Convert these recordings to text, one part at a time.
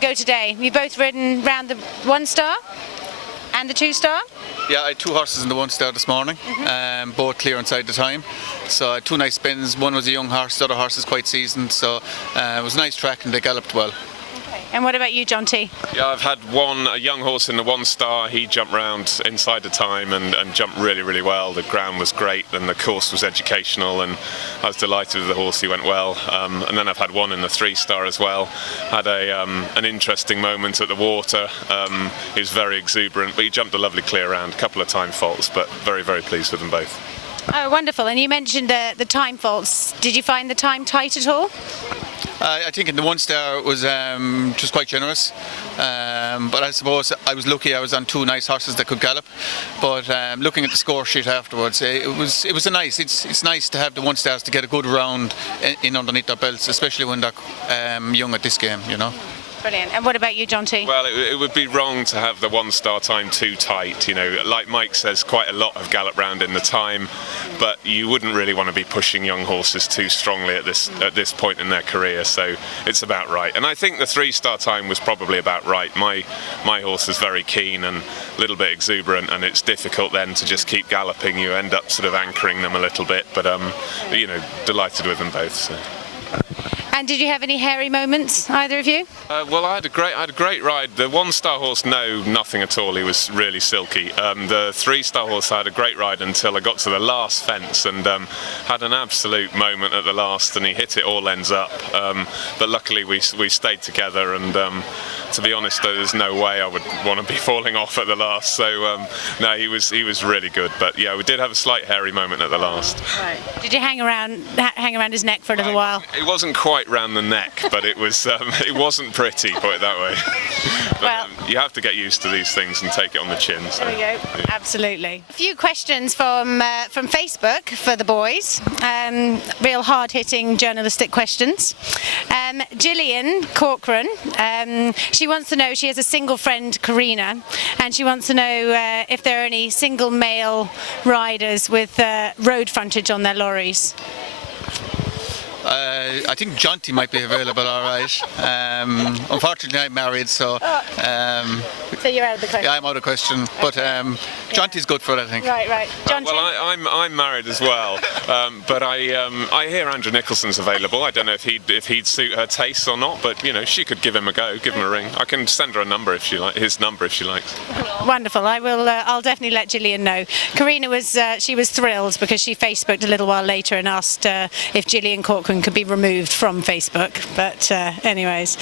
go today? You both ridden round the 1 star and the 2 star? Yeah, I had 2 horses in the 1 star this morning, both clear inside the time. So I had 2 nice spins. One was a young horse, the other horse is quite seasoned. So it was a nice track and they galloped well. And what about you, Jonty? Yeah, I've had a young horse in the 1 star. He jumped round inside the time and jumped really, really well. The ground was great and the course was educational, and I was delighted with the horse. He went well. And then I've had one in the 3 star as well. Had an interesting moment at the water. He was very exuberant, but he jumped a lovely clear round. A couple of time faults, but very, very pleased with them both. Oh, wonderful. And you mentioned the time faults. Did you find the time tight at all? I think in the 1 star it was just quite generous, but I suppose I was lucky. I was on 2 nice horses that could gallop. But looking at the score sheet afterwards, it was it's nice to have the 1 stars to get a good round in underneath their belts, especially when they're young at this game, you know. Brilliant. And what about you, Jonty? Well, it would be wrong to have the 1 star time too tight. You know, like Mike says, quite a lot of gallop round in the time, but you wouldn't really want to be pushing young horses too strongly at this point in their career. So it's about right. And I think the 3 star time was probably about right. My horse is very keen and a little bit exuberant, and it's difficult then to just keep galloping. You end up sort of anchoring them a little bit, but you know, delighted with them both. So. And did you have any hairy moments, either of you? Well, I had a great ride. The 1 star horse, no, nothing at all. He was really silky. The 3 star horse, I had a great ride until I got to the last fence and had an absolute moment at the last, and he hit it all ends up. But luckily we stayed together, and to be honest, there's no way I would want to be falling off at the last. So no, he was really good. But yeah, we did have a slight hairy moment at the last. Right. Did you hang around his neck for a little while? It wasn't quite round the neck, but it was it wasn't pretty, put it that way. But, well, you have to get used to these things and take it on the chin. So, there we go. yeah. Absolutely. A few questions from Facebook for the boys. Real hard-hitting journalistic questions. Gillian Corcoran, she wants to know, she has a single friend, Karina, and she wants to know if there are any single male riders with road frontage on their lorries. I think Jonty might be available, all right. Unfortunately, I'm married, so... So you're out of the question? Yeah, I'm out of question, but Jonty's good for it, I think. Right. Jonty? Well, I'm married as well, but I hear Andrew Nicholson's available. I don't know if he'd suit her tastes or not, but you know, she could give him a go, give him a ring. I can send her a number if she his number if she likes. Wonderful. I will. I'll definitely let Gillian know. Karina was thrilled because she Facebooked a little while later and asked if Gillian Corcoran could be removed from Facebook. But anyways,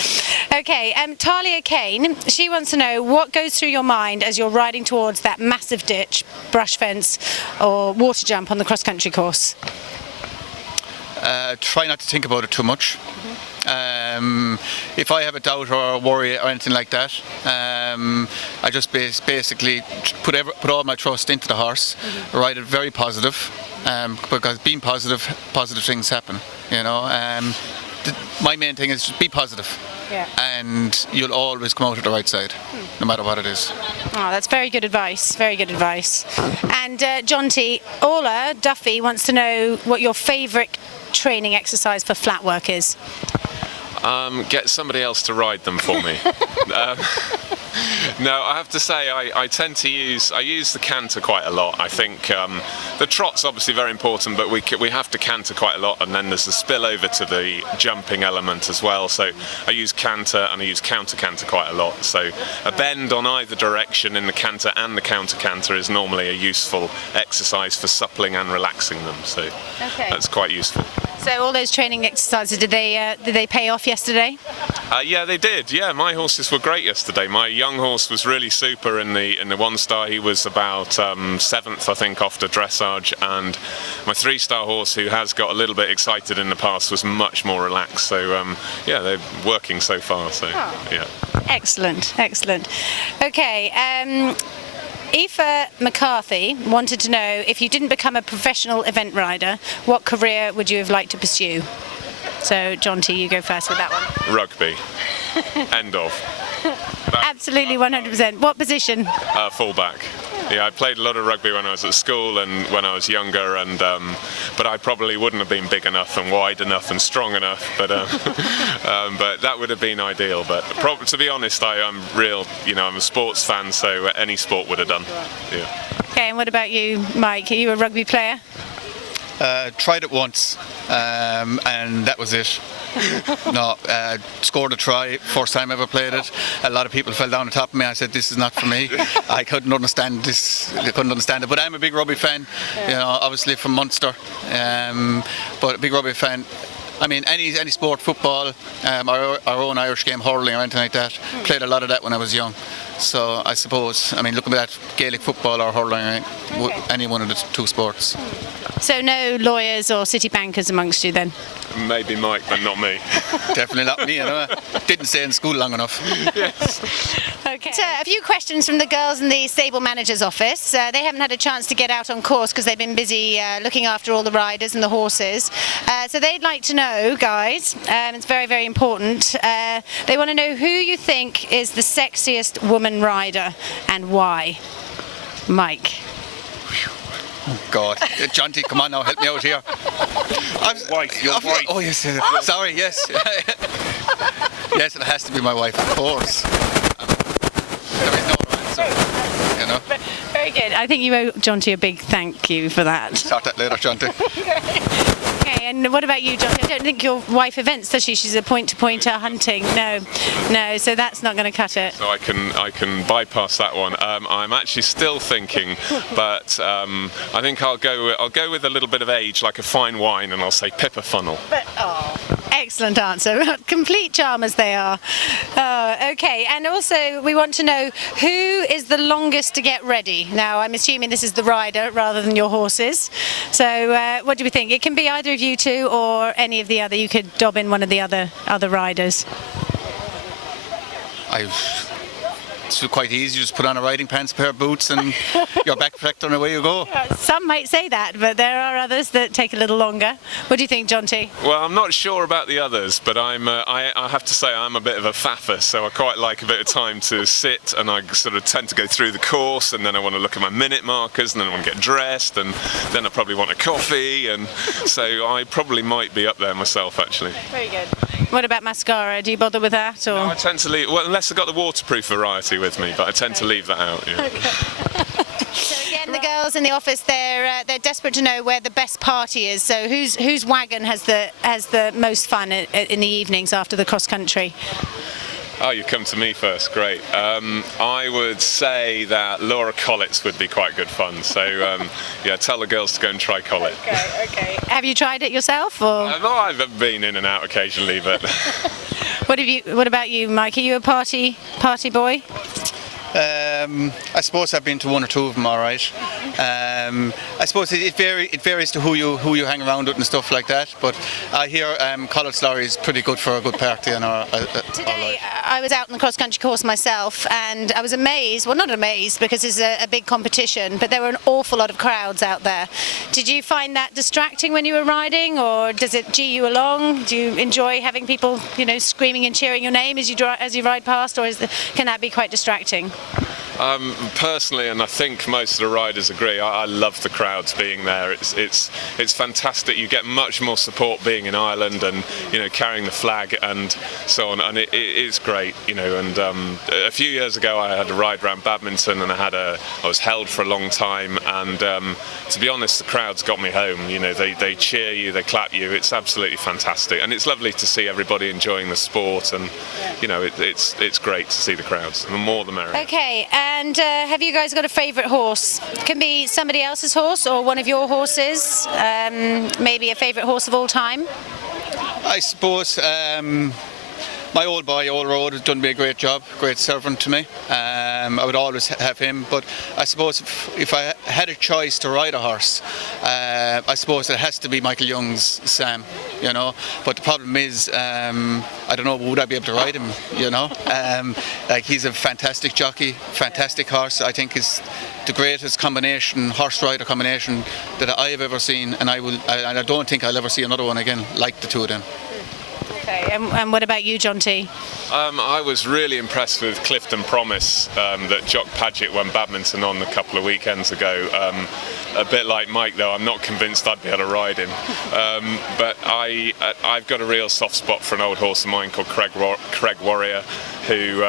okay. Talia Kane, she wants to know what goes through your mind as you're riding towards that massive ditch, brush fence, or water jump on the cross-country course. Try not to think about it too much. If I have a doubt or a worry or anything like that, I just basically put all my trust into the horse, ride it very positive, because being positive things happen, you know. My main thing is just be positive. Yeah. And you'll always come out at the right side, no matter what it is. Oh, that's very good advice. Very good advice. And Jonty, Orla Duffy wants to know what your favourite training exercise for flat work is. Get somebody else to ride them for me. No, I have to say I tend to use the canter quite a lot. I think the trot's obviously very important, but we have to canter quite a lot, and then there's the spill over to the jumping element as well. So I use canter and I use counter canter quite a lot. So a bend on either direction in the canter and the counter canter is normally a useful exercise for suppling and relaxing them. So that's quite useful. So all those training exercises, did they pay off yesterday? Yeah, they did. Yeah, my horses were great yesterday. My young horse was really super in the 1 star. He was about 7th, I think, after dressage, and my 3 star horse, who has got a little bit excited in the past, was much more relaxed. So yeah, they're working so far. So yeah. Excellent. Okay. Aoife McCarthy wanted to know, if you didn't become a professional event rider, what career would you have liked to pursue? So, Jonty, you go first with that one. Rugby. End of. Absolutely, 100%. What position? Fullback. Yeah, I played a lot of rugby when I was at school and when I was younger, and but I probably wouldn't have been big enough and wide enough and strong enough. But but that would have been ideal. But to be honest, I'm I'm a sports fan, so any sport would have done. Yeah. Okay, and what about you, Mike? Are you a rugby player? Tried it once, and that was it. No, scored a try, first time I ever played it. A lot of people fell down on top of me. I said, this is not for me. I couldn't understand this. I couldn't understand it. But I'm a big rugby fan, obviously from Munster. But a big rugby fan. I mean, any sport, football, our own Irish game, hurling or anything like that. Played a lot of that when I was young. So I suppose, looking at that, Gaelic football or hurling, any one of the two sports. So no lawyers or city bankers amongst you then? Maybe Mike, but not me. Definitely not me. Didn't stay in school long enough. Yes. Okay. So a few questions from the girls in the stable manager's office. They haven't had a chance to get out on course because they've been busy looking after all the riders and the horses. So they'd like to know, guys, it's very, very important, they want to know who you think is the sexiest woman rider and why. Mike. Oh God, Jonty, come on now, help me out here. Your wife. Oh yes, sorry, yes. Yes, it has to be my wife, of course. There is no answer, Very good. I think you owe Jonty a big thank you for that. Start that later, Jonty. Okay, and what about you, Jonty? I don't think your wife events, does she? She's a point-to-pointer hunting. No, so that's not going to cut it. So I can bypass that one. I'm actually still thinking, but I think I'll go with a little bit of age, like a fine wine, and I'll say Pippa Funnel. Excellent answer. Complete charmers they are. Okay, and also we want to know who is the longest to get ready. Now, I'm assuming this is the rider rather than your horses. So what do we think? It can be either of you two or any of the other. You could dob in one of the other riders. It's quite easy. You just put on a riding pants, a pair of boots, and your back protector, and away you go. Some might say that, but there are others that take a little longer. What do you think, Jonty? Well, I'm not sure about the others, but I have to say I'm a bit of a faffer, so I quite like a bit of time to sit, and I sort of tend to go through the course, and then I want to look at my minute markers, and then I want to get dressed, and then I probably want a coffee, and so I probably might be up there myself, actually. Very good. What about mascara? Do you bother with that? Or? No, I tend to leave, well, unless I've got the waterproof variety with me, but I tend to leave that out. Yeah. Okay. So again, the girls in the office, they're desperate to know where the best party is. So whose wagon has the most fun in the evenings after the cross country? Oh, you come to me first, great. I would say that Laura Collett's would be quite good fun. So yeah, tell the girls to go and try Collett. Okay. Have you tried it yourself, or? I've been in and out occasionally, but. What about you, Mike? Are you a party boy? I suppose I've been to one or two of them, all right. I suppose it varies to who you hang around with and stuff like that. But I hear Collett's Lorry is pretty good for a good party. Today I was out on the cross country course myself, and I was amazed. Well, not amazed because it's a big competition, but there were an awful lot of crowds out there. Did you find that distracting when you were riding, or does it gee you along? Do you enjoy having people, screaming and cheering your name as you ride past, or can that be quite distracting? Personally, and I think most of the riders agree, I love the crowds being there. It's fantastic. You get much more support being in Ireland and carrying the flag and so on, and it's great. And a few years ago I had a ride around Badminton, and I was held for a long time, and to be honest, the crowds got me home. They cheer you, they clap you. It's absolutely fantastic, and it's lovely to see everybody enjoying the sport, and it's great to see the crowds. The more the merrier. Okay. And have you guys got a favourite horse? It can be somebody else's horse or one of your horses. Maybe a favourite horse of all time. I suppose my old boy, Old Road, has done me a great job, great servant to me. I would always have him, but I suppose if I had a choice to ride a horse, I suppose it has to be Michael Young's Sam, But the problem is, I don't know, would I be able to ride him, he's a fantastic jockey, fantastic horse. I think he's the greatest horse-rider combination that I've ever seen, and I don't think I'll ever see another one again like the two of them. Okay, and what about you, Jonty? I was really impressed with Clifton Promise that Jock Paget won badminton on a couple of weekends ago. A bit like Mike, though, I'm not convinced I'd be able to ride him. But I've got a real soft spot for an old horse of mine called Craig Warrior, who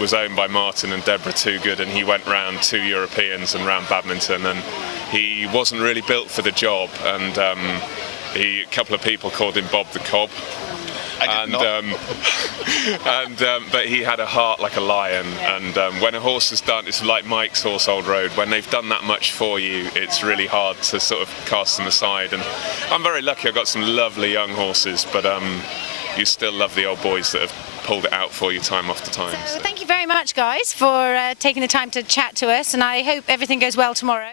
was owned by Martin and Deborah Toogood, and he went round 2 Europeans and round badminton, and he wasn't really built for the job, and a couple of people called him Bob the Cob. But he had a heart like a lion, and when a horse has done, it's like Mike's horse Old Road, when they've done that much for you, it's really hard to sort of cast them aside. And I'm very lucky, I've got some lovely young horses, but you still love the old boys that have pulled it out for you time after time. So thank you very much, guys, for taking the time to chat to us, and I hope everything goes well tomorrow.